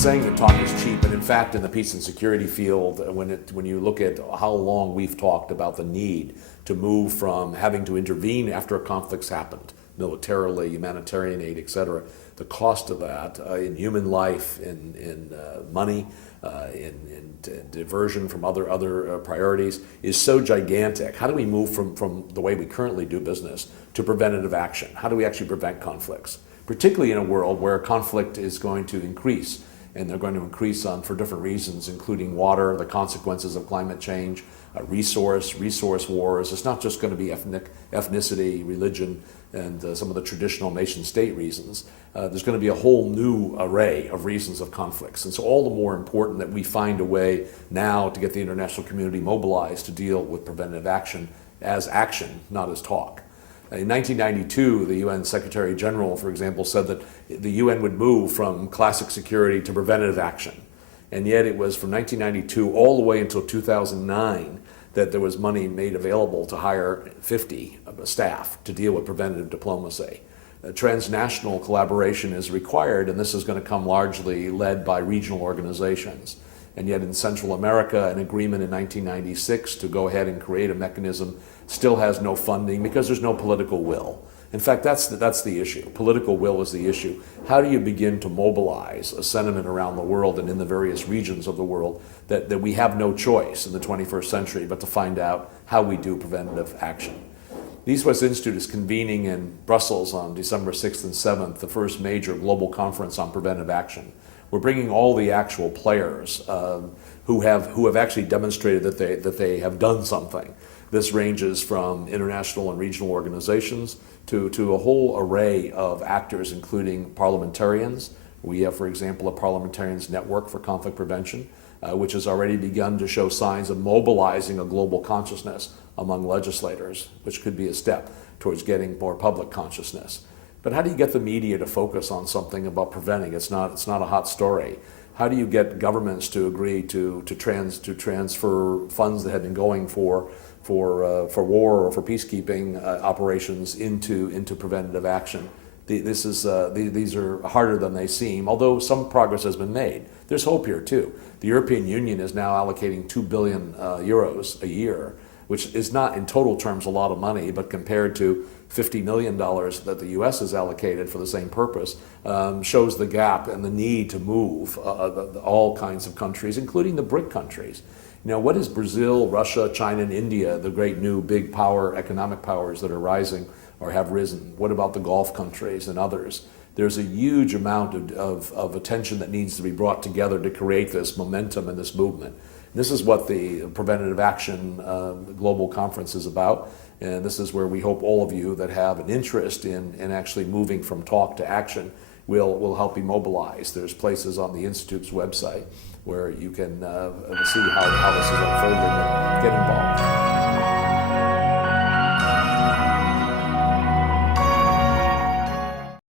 saying that talk is cheap, and in fact, in the peace and security field, when you look at how long we've talked about the need to move from having to intervene after a conflict's happened, militarily, humanitarian aid, etc., the cost of that in human life, in money, in diversion from other priorities is so gigantic. How do we move from the way we currently do business to preventative action? How do we actually prevent conflicts? Particularly in a world where conflict is going to increase, and they're going to increase for different reasons, including water, the consequences of climate change, resource wars. It's not just going to be ethnicity, religion, and some of the traditional nation-state reasons. There's going to be a whole new array of reasons of conflicts. And so all the more important that we find a way now to get the international community mobilized to deal with preventative action as action, not as talk. In 1992, the UN Secretary General, for example, said that the UN would move from classic security to preventative action. And yet it was from 1992 all the way until 2009 that there was money made available to hire 50 staff to deal with preventative diplomacy. Transnational collaboration is required, and this is going to come largely led by regional organizations. And yet in Central America, an agreement in 1996 to go ahead and create a mechanism still has no funding because there's no political will. In fact, that's the issue. Political will is the issue. How do you begin to mobilize a sentiment around the world and in the various regions of the world that we have no choice in the 21st century but to find out how we do preventative action? The EastWest Institute is convening in Brussels on December 6th and 7th, the first major global conference on preventive action. We're bringing all the actual players who have actually demonstrated that they have done something. This ranges from international and regional organizations to a whole array of actors, including parliamentarians. We have, for example, a Parliamentarians Network for Conflict Prevention, which has already begun to show signs of mobilizing a global consciousness among legislators, which could be a step towards getting more public consciousness. But how do you get the media to focus on something about preventing? It's not a hot story. How do you get governments to agree to transfer funds that have been going for war or for peacekeeping operations into preventative action? These are harder than they seem, although some progress has been made. There's hope here too. The European Union is now allocating 2 billion euros a year, which is not in total terms a lot of money, but compared to $50 million that the U.S. has allocated for the same purpose, shows the gap and the need to move all kinds of countries, including the BRIC countries. You know, what is Brazil, Russia, China, and India, the great new big power, economic powers that are rising or have risen? What about the Gulf countries and others? There's a huge amount of attention that needs to be brought together to create this momentum and this movement. This is what the Preventative Action Global Conference is about, and this is where we hope all of you that have an interest in actually moving from talk to action will help be mobilized. There's places on the Institute's website where you can see how this is unfolding and get involved.